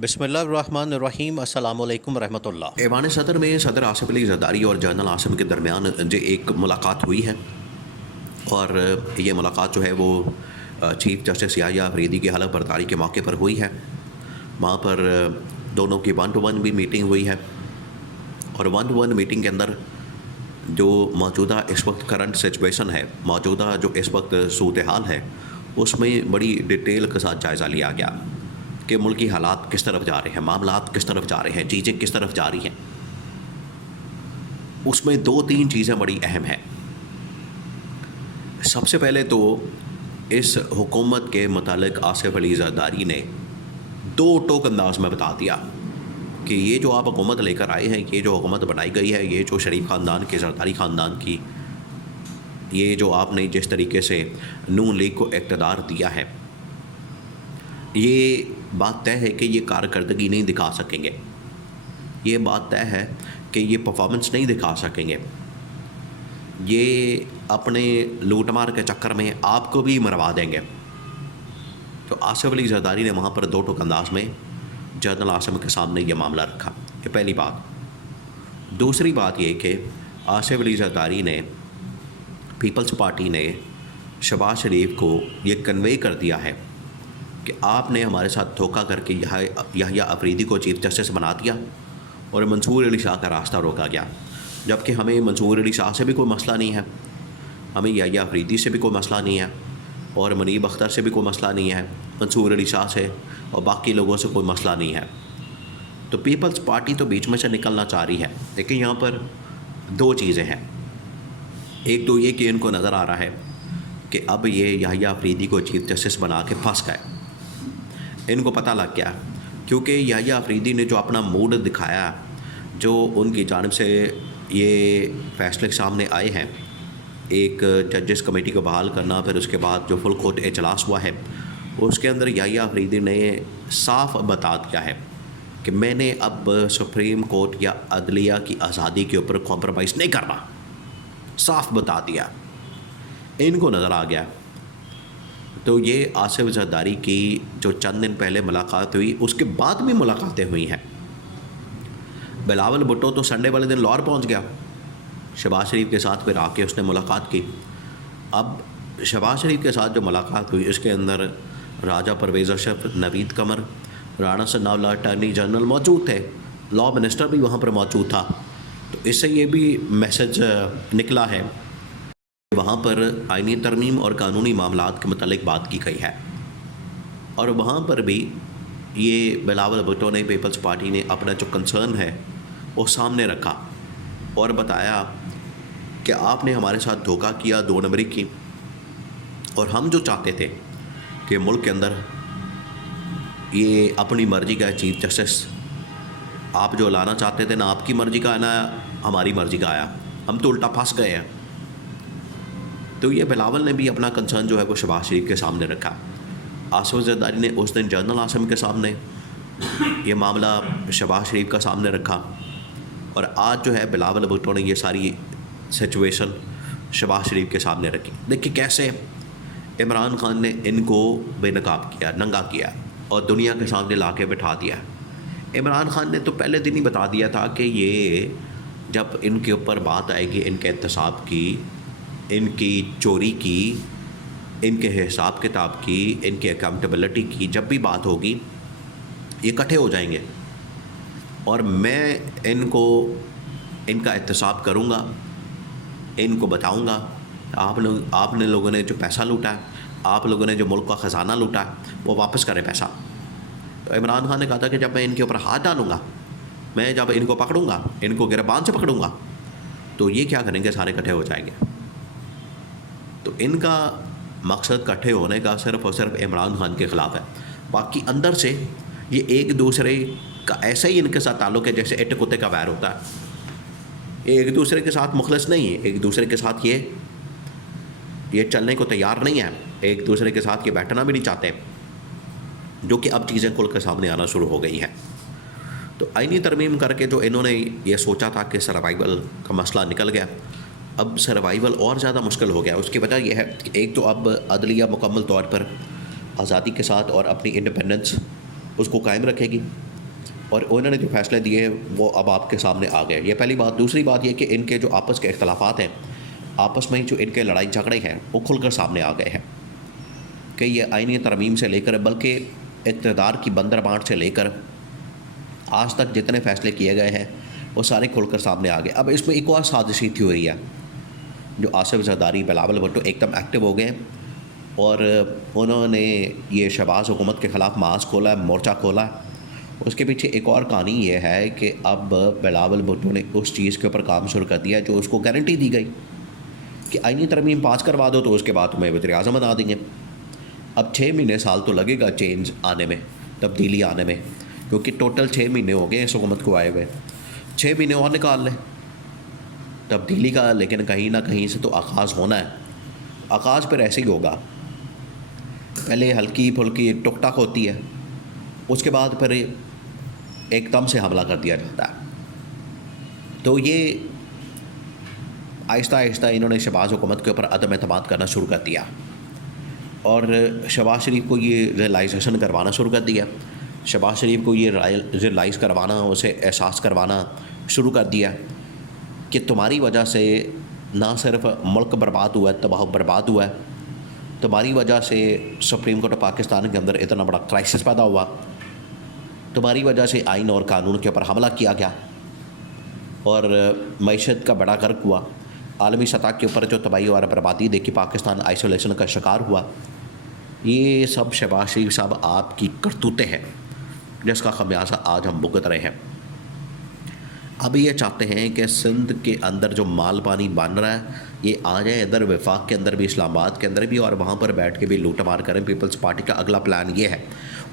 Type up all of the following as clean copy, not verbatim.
बिस्मिल्लाहिर्रहमानिर्रहीम अस्सलामु अलैकुम रहमतुल्लाह। ऐवान सदर में सदर आसिफ अली ज़रदारी और जनरल आसिम के दरमियान जो एक मुलाकात हुई है और ये मुलाकात जो है वो चीफ़ जस्टिस याह्या अफरीदी की हलफ बर्दारी के मौके पर हुई है। वहाँ पर दोनों की 1 to 1 भी मीटिंग हुई है और 1 to 1 मीटिंग के अंदर जो मौजूदा इस वक्त करंट सिचुएशन है, मौजूदा जो इस वक्त सूरत हाल है, उसमें बड़ी डिटेल के साथ जायज़ा लिया गया कि मुल्की हालात किस तरफ जा रहे हैं, मामलात किस तरफ जा रहे हैं, चीज़ें किस तरफ जा रही हैं। उसमें 2-3 चीज़ें बड़ी अहम हैं। सबसे पहले तो इस हुकूमत के मुतालिक आसिफ अली ज़रदारी ने 2 टोक अंदाज में बता दिया कि ये जो आप हुकूमत लेकर आए हैं, ये जो हुकूमत बनाई गई है, ये जो शरीफ ख़ानदान के ज़रदारी ख़ानदान की, ये जो आपने जिस तरीके से नून लीग को इक़्तिदार दिया है, ये बात तय है कि ये कारकर्दगी नहीं दिखा सकेंगे। ये बात तय है कि ये परफॉर्मेंस नहीं दिखा सकेंगे। ये अपने लूटमार के चक्कर में आपको भी मरवा देंगे। तो आसिफ अली ज़रदारी ने वहाँ पर 2 टोक अंदाज में जनरल आसिम के सामने ये मामला रखा। ये पहली बात। दूसरी बात ये कि आसिफ अली ज़रदारी ने, पीपल्स पार्टी ने शहबाज शरीफ को ये कन्वे कर दिया है कि आपने हमारे साथ धोखा करके याह्या अफरीदी को चीफ जस्टिस बना दिया और मंसूर अली शाह का रास्ता रोका गया। जबकि हमें मंसूर अली शाह से भी कोई मसला नहीं है, हमें याह्या अफरीदी से भी कोई मसला नहीं है और मुनीब अख्तर से भी कोई मसला नहीं है, मंसूर अली शाह से और बाकी लोगों से कोई मसला नहीं है। तो पीपल्स पार्टी तो बीच में से निकलना चाह रही है। लेकिन यहाँ पर 2 चीज़ें हैं। एक तो ये कि इनको नज़र आ रहा है कि अब ये याह्या अफरीदी को चीफ जस्टिस बना के फंस गए। इनको पता लग गया क्योंकि याह्या अफरीदी ने जो अपना मूड दिखाया, जो उनकी जानिब से ये फ़ैसले सामने आए हैं, एक जजेस कमेटी को बहाल करना, फिर उसके बाद जो फुल कोर्ट इजलास हुआ है, उसके अंदर याह्या अफरीदी ने साफ बता दिया है कि मैंने अब सुप्रीम कोर्ट या अदलिया की आज़ादी के ऊपर कॉम्प्रोमाइज़ नहीं करना। साफ बता दिया। इनको नज़र आ गया। तो ये आसिफ ज़रदारी की जो चंद दिन पहले मुलाकात हुई, उसके बाद भी मुलाकातें हुई हैं। बिलावल भुट्टो तो संडे वाले दिन लाहौर पहुंच गया, शहबाज शरीफ के साथ फिर आके उसने मुलाकात की। अब शहबाज शरीफ के साथ जो मुलाकात हुई, उसके अंदर राजा परवेज़ अशरफ, नवीद कमर, राणा सनाउल्लाह अटॉर्नी जनरल मौजूद थे, लॉ मिनिस्टर भी वहाँ पर मौजूद था। तो इससे ये भी मैसेज निकला है, वहाँ पर आईनी तरमीम और कानूनी मामलात के मुतालिक बात की गई है। और वहाँ पर भी ये बिलावल भुट्टो ने, पीपल्स पार्टी ने अपना जो कंसर्न है वो सामने रखा और बताया कि आपने हमारे साथ धोखा किया, 2 नंबरी की, और हम जो चाहते थे कि मुल्क के अंदर ये अपनी मर्ज़ी का चीफ जस्टिस आप जो लाना चाहते थे ना, आपकी मर्ज़ी का आना, हमारी मर्ज़ी का आया, हम तो उल्टा फंस गए हैं। तो ये बिलावल ने भी अपना कंसर्न जो है वो शहबाज शरीफ के सामने रखा। आसिफ ज़रदारी ने उस दिन जनरल आसिम के सामने ये मामला शहबाज शरीफ का सामने रखा और आज जो है बिलावल भुट्टो ने ये सारी सिचुएशन शहबाज शरीफ के सामने रखी। देखिए कैसे इमरान खान ने इनको बेनकाब किया, नंगा किया और दुनिया के सामने ला के बिठा दिया। इमरान खान ने तो पहले दिन ही बता दिया था कि ये जब इनके ऊपर बात आएगी, इनके एहतसाब की, इनकी चोरी की, इनके हिसाब किताब की, इनके अकाउंटेबिलिटी की, जब भी बात होगी ये इकट्ठे हो जाएंगे और मैं इनको इनका एहतसाब करूँगा, इनको बताऊँगा आपने लोगों ने जो पैसा लूटा है, आप लोगों ने जो मुल्क का ख़जाना लूटा है, वो वापस करें पैसा। तो इमरान खान ने कहा था कि जब मैं इनके ऊपर हाथ डालूँगा, मैं जब इनको पकड़ूँगा, इनको गिरबान से पकड़ूँगा, तो ये क्या करेंगे, सारे इकट्ठे हो जाएंगे। तो इनका मकसद इकट्ठे होने का सिर्फ़ और सिर्फ इमरान खान के ख़िलाफ़ है। बाकी अंदर से ये एक दूसरे का ऐसा ही इनके साथ ताल्लुक़ है जैसे इट कुत्ते का वैर होता है। ये एक दूसरे के साथ मुखलिस नहीं है, एक दूसरे के साथ ये चलने को तैयार नहीं है, एक दूसरे के साथ ये बैठना भी नहीं चाहते, जो कि अब चीज़ें खुल कर सामने आना शुरू हो गई हैं। तो आईनी तरमीम करके जो इन्होंने ये सोचा था कि सर्वाइवल का मसला निकल गया, अब सर्वाइवल और ज़्यादा मुश्किल हो गया। उसकी वजह यह है कि एक तो अब अदलिया मुकम्मल तौर पर आज़ादी के साथ और अपनी इंडिपेंडेंस उसको कायम रखेगी, और उन्होंने जो फैसले दिए वो अब आपके सामने आ गए। ये पहली बात। दूसरी बात ये कि इनके जो आपस के इख्तलाफात हैं, आपस में जो इनके लड़ाई झगड़े हैं वो खुलकर सामने आ गए हैं कि ये आईनी तरमीम से लेकर बल्कि इक़्तिदार की बंदरबांट से लेकर आज तक जितने फ़ैसले किए गए हैं वो सारे खुलकर सामने आ गए। अब इसमें एक और साजिशी थ्योरी है। जो आसिफ जरदारी, बिलावल भुट्टो एकदम एक्टिव हो गए और उन्होंने ये शहबाज हुकूमत के ख़िलाफ़ मास खोला, मोर्चा खोला। उसके पीछे एक और कहानी ये है कि अब बिलावल भुट्टो ने उस चीज़ के ऊपर काम शुरू कर दिया जो उसको गारंटी दी गई कि आईनी तरमीम पास करवा दो तो उसके बाद तुम्हें वज़ीर आज़म बना देंगे। अब 6 महीने साल तो लगेगा चेंज आने में, तब्दीली आने में, क्योंकि टोटल 6 महीने हो गए इस हुकूमत को आए हुए। 6 महीने और निकाल लें तब्दीली का, लेकिन कहीं ना कहीं से तो आगाज़ होना है। आगाज़ फिर ऐसे ही होगा, पहले हल्की फुल्की टुक टक होती है, उसके बाद फिर एकदम से हमला कर दिया जाता है। तो ये आहिस्ता आहिस्ता इन्होंने शहबाज हुकूमत के ऊपर अदम एतमाद करना शुरू कर दिया और शहबाज शरीफ को ये रियलाइजेशन करवाना शुरू कर दिया। शहबाज शरीफ को ये रियलाइज़ करवाना, उसे एहसास करवाना शुरू कर दिया कि तुम्हारी वजह से ना सिर्फ मुल्क बर्बाद हुआ है, तबाह बर्बाद हुआ है, तुम्हारी वजह से सुप्रीम कोर्ट ऑफ पाकिस्तान के अंदर इतना बड़ा क्राइसिस पैदा हुआ, तुम्हारी वजह से आइन और कानून के ऊपर हमला किया गया और मईशत का बड़ा गर्क हुआ। आलमी सतह के ऊपर जो तबाही और बर्बादी देखी, पाकिस्तान आइसोलेशन का शिकार हुआ। ये सब शहबाज शरीफ साहब आपकी करतूतें हैं जिसका खमियाजा आज हम भुगत रहे हैं। अब ये चाहते हैं कि सिंध के अंदर जो माल पानी बन रहा है ये आ जाए इधर वफाक के अंदर भी, इस्लामाबाद के अंदर भी, और वहाँ पर बैठ के भी लूट मार करें। पीपल्स पार्टी का अगला प्लान ये है,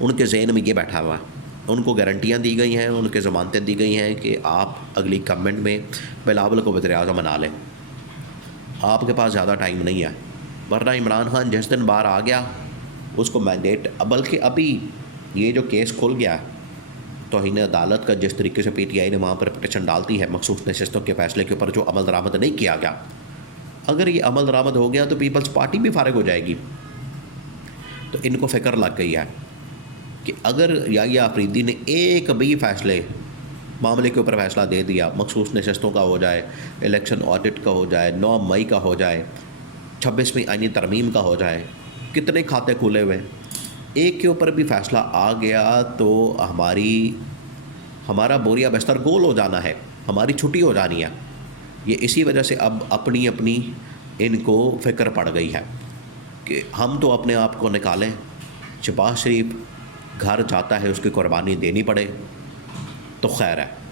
उनके जहन में ये बैठा हुआ है। उनको गारंटियाँ दी गई हैं, उनके ज़मानतें दी गई हैं कि आप अगली गवर्नमेंट में बिलावल को वज़ीर आज़म बना लें। आपके पास ज़्यादा टाइम नहीं है, वरना इमरान खान जिस दिन बाहर आ गया उसको मैंडेट, बल्कि अभी ये जो केस खुल गया तौहीन अदालत का, जिस तरीके से PTI ने वहाँ पर पिटिशन डालती है मखसूस नशिस्तों के फ़ैसले के ऊपर जो अमल दरामद नहीं किया गया, अगर ये अमल दरामद हो गया तो पीपल्स पार्टी भी फारिग हो जाएगी। तो इनको फ़िक्र लग गई है कि अगर याहिया आफरीदी ने एक भी फ़ैसले मामले के ऊपर फ़ैसला दे दिया, मखसूस नशिस्तों का हो जाए, इलेक्शन ऑडिट का हो जाए, 9 मई का हो जाए, 26वीं आईनी तरमीम का हो जाए, कितने खाते खुले हुए, एक के ऊपर भी फ़ैसला आ गया तो हमारा बोरिया बिस्तर गोल हो जाना है, हमारी छुट्टी हो जानी है। ये इसी वजह से अब अपनी अपनी इनको फ़िक्र पड़ गई है कि हम तो अपने आप को निकालें, शहबाज शरीफ घर जाता है उसकी कुर्बानी देनी पड़े तो खैर है।